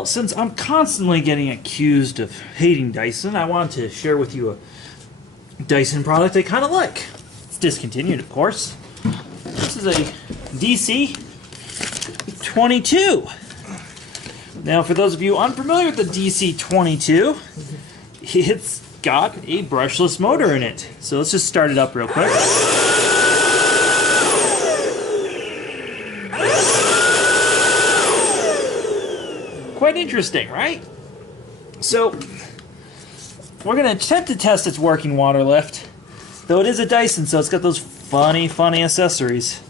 Well, since I'm constantly getting accused of hating Dyson, I wanted to share with you a Dyson product I kind of like. It's discontinued, of course. This is a DC22. Now, for those of you unfamiliar with the DC22, it's got a brushless motor in it. So let's just start it up real quick. Quite interesting, right? So, we're going to attempt to test its working water lift. Though it is a Dyson, so it's got those funny accessories.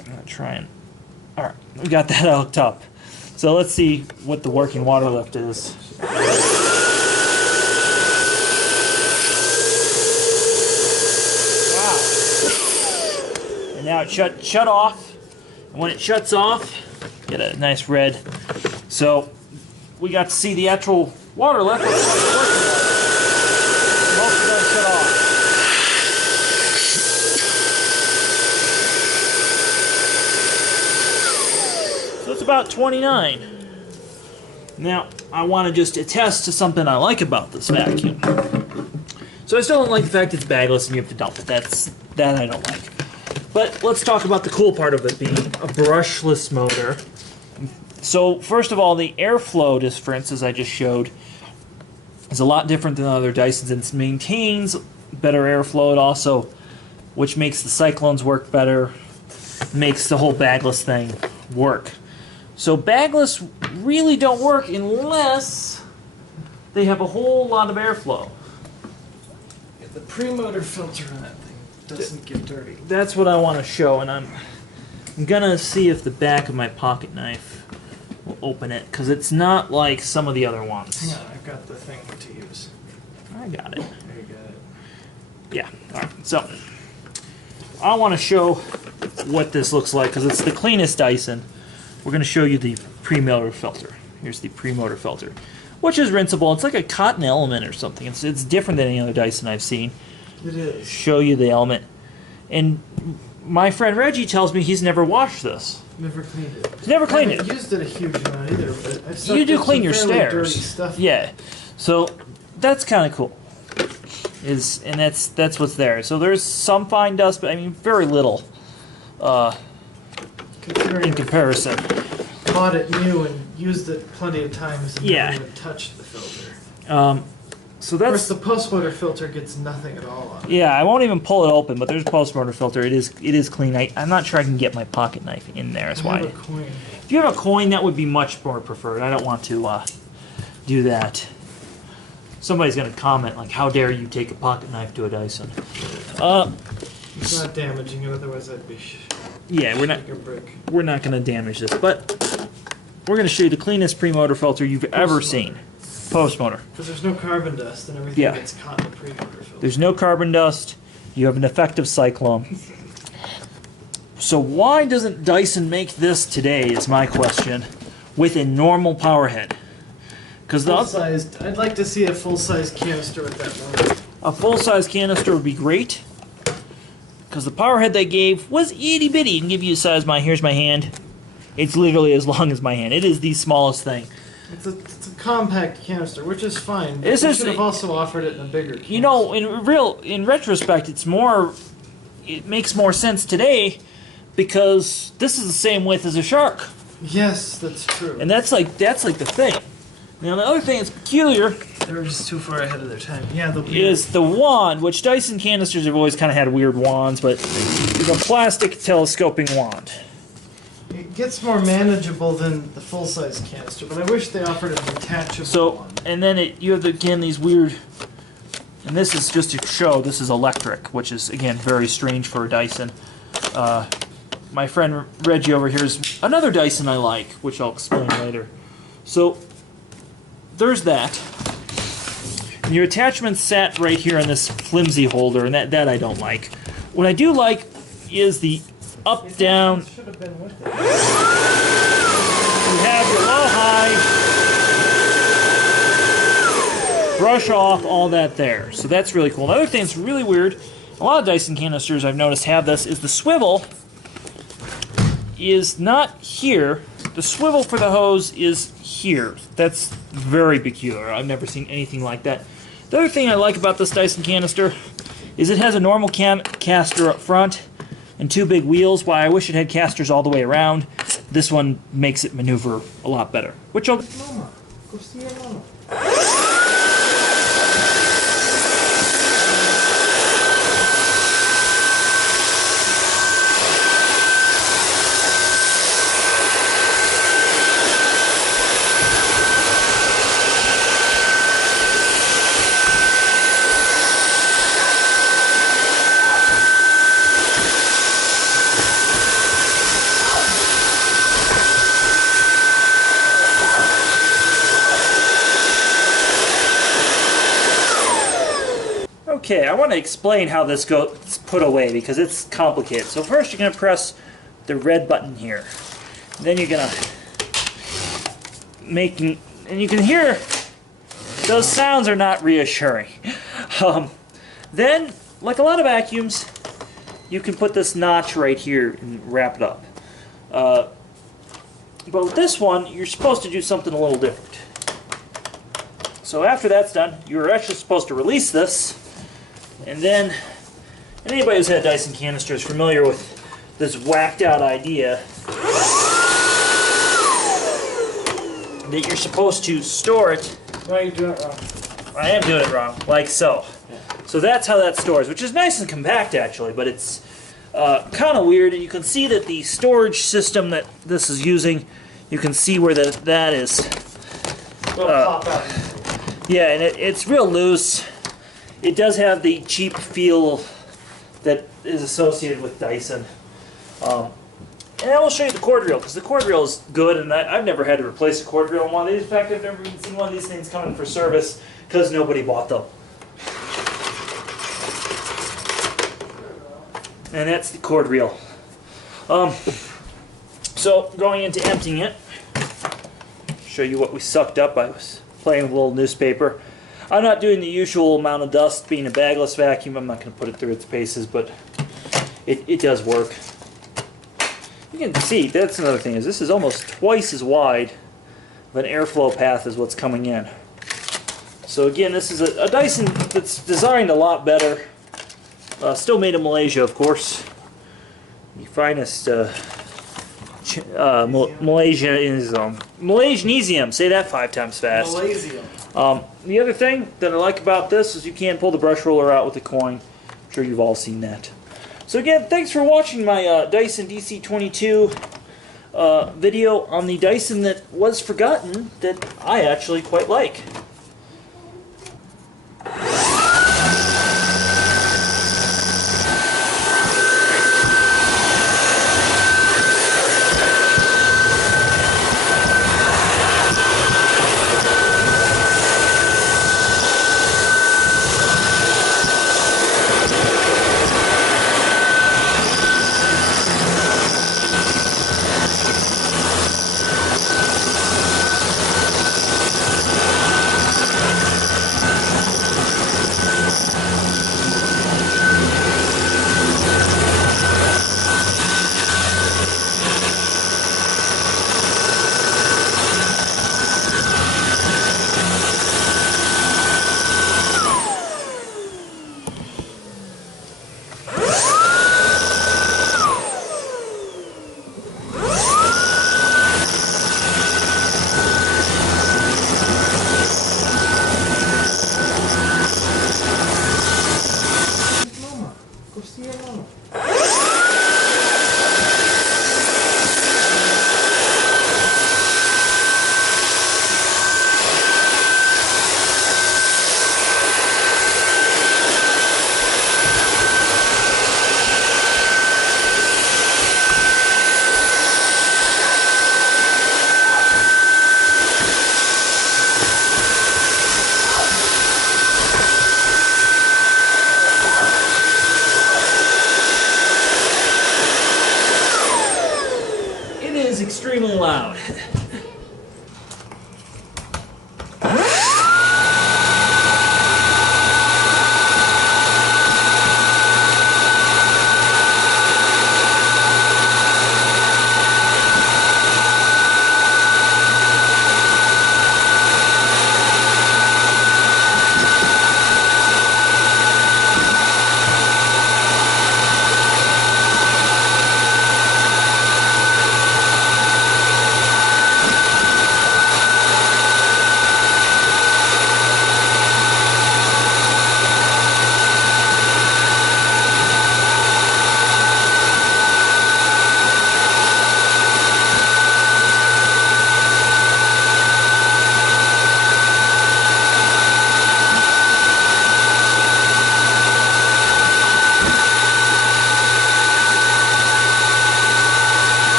I'm going to try and... Alright, we got that hooked up. So let's see what the working water lift is. Wow. And now it shut off. And when it shuts off, get a nice red. So we got to see the actual water lift. Most of them shut off. So it's about 29. Now I want to just attest to something I like about this vacuum. So I still don't like the fact it's bagless and you have to dump it. That I don't like. But let's talk about the cool part of it being a brushless motor. So first of all, the airflow difference, as I just showed, is a lot different than other Dysons. It maintains better airflow. It also, which makes the cyclones work better, makes the whole bagless thing work. So bagless really don't work unless they have a whole lot of airflow. Yeah, the pre-motor filter on that thing doesn't get dirty. That's what I want to show, and I'm gonna see if the back of my pocket knife will open it, because it's not like some of the other ones. Hang on, I've got the thing to use. I got it. There you got it. Yeah, alright, so I want to show what this looks like, because it's the cleanest Dyson. We're going to show you the pre-motor filter. Here's the pre-motor filter, which is rinsable. It's like a cotton element or something. It's different than any other Dyson I've seen. It is. Show you the element. And my friend Reggie tells me he's never washed this. Never cleaned it. He's never cleaned it. I haven't used it a huge amount either, but I've You do clean your fairly stairs. dirty stuff. Yeah. So that's kind of cool. And that's what's there. So there's some fine dust, but I mean very little in comparison. Bought it new and used it plenty of times and Yeah. never even touched the filter. So Of course, that's the post-motor filter gets nothing at all on it. yeah. I won't even pull it open, but there's a post-motor filter. It is clean. I'm not sure I can get my pocket knife in there. That's I have why. a coin. If you have a coin, that would be much more preferred. I don't want to do that. Somebody's going to comment like, "How dare you take a pocket knife to a Dyson?" It's not damaging it, otherwise I'd be Yeah, we're not. like a brick. We're not going to damage this, but we're going to show you the cleanest pre-motor filter you've ever seen. Post-motor. Because there's no carbon dust and everything Yeah. gets caught in the pre-motor filter. There's no carbon dust. You have an effective cyclone. So why doesn't Dyson make this today is my question with a normal power head? Because Full-sized. I'd like to see a full-size canister with that motor. a full-size canister would be great. Because the power head they gave was itty-bitty. You can give you a size here's my hand. It's literally as long as my hand. It is the smallest thing. It's a compact canister, which is fine. But It's they just- should have also offered it in a bigger canister. You know, in retrospect, it makes more sense today because this is the same width as a Shark. Yes, that's true. And that's like the thing. Now the other thing that's peculiar They were just too far ahead of their time. Yeah, they'll be is the wand, which Dyson canisters have always kind of had weird wands, but it's a plastic telescoping wand. It gets more manageable than the full-size canister, but I wish they offered a detachable So, one. and then you have again these weird, and this is just to show this is electric, which is again very strange for a Dyson. My friend Reggie over here is another Dyson I like, which I'll explain later. So there's that. And your attachment sat right here on this flimsy holder, and that I don't like. What I do like is the up down. Should have been with it. You have your low high, brush off, all that there. So that's really cool. Another thing that's really weird, a lot of Dyson canisters I've noticed have this, is the swivel is not here, the swivel for the hose is here. That's very peculiar. I've never seen anything like that. The other thing I like about this Dyson canister is it has a normal caster up front and two big wheels. While I wish it had casters all the way around, this one makes it maneuver a lot better. Which I'll... Mama, go see your mama. Okay, I want to explain how this gets put away because it's complicated. So first you're going to press the red button here. Then you're going to and you can hear those sounds are not reassuring. Then, like a lot of vacuums, you can put this notch right here and wrap it up. But with this one, you're supposed to do something a little different. So after that's done, you're actually supposed to release this. And then, anybody who's had Dyson canister is familiar with this whacked out idea that you're supposed to store it. Why are you doing it wrong? I am doing it wrong, like so. Yeah. So that's how that stores, which is nice and compact actually, but it's kind of weird. And you can see that the storage system that this is using, you can see where that is. Pop out. Yeah, and it's real loose. It does have the cheap feel that is associated with Dyson. And I will show you the cord reel, because the cord reel is good, and I've never had to replace a cord reel in one of these. In fact, I've never even seen one of these things come in for service, because nobody bought them. And that's the cord reel. So, going into emptying it, show you what we sucked up. I was playing with a little newspaper. I'm not doing the usual amount of dust being a bagless vacuum. I'm not going to put it through its paces, but it does work. You can see, that's another thing, is this is almost twice as wide of an airflow path as what's coming in. So again, this is a Dyson that's designed a lot better. Still made in Malaysia, of course. The finest Malaysianesium. Say that 5 times fast. Malaysia. The other thing that I like about this is you can pull the brush roller out with the coin. I'm sure you've all seen that. So again, thanks for watching my Dyson DC22 video on the Dyson that was forgotten that I actually quite like. Extremely loud.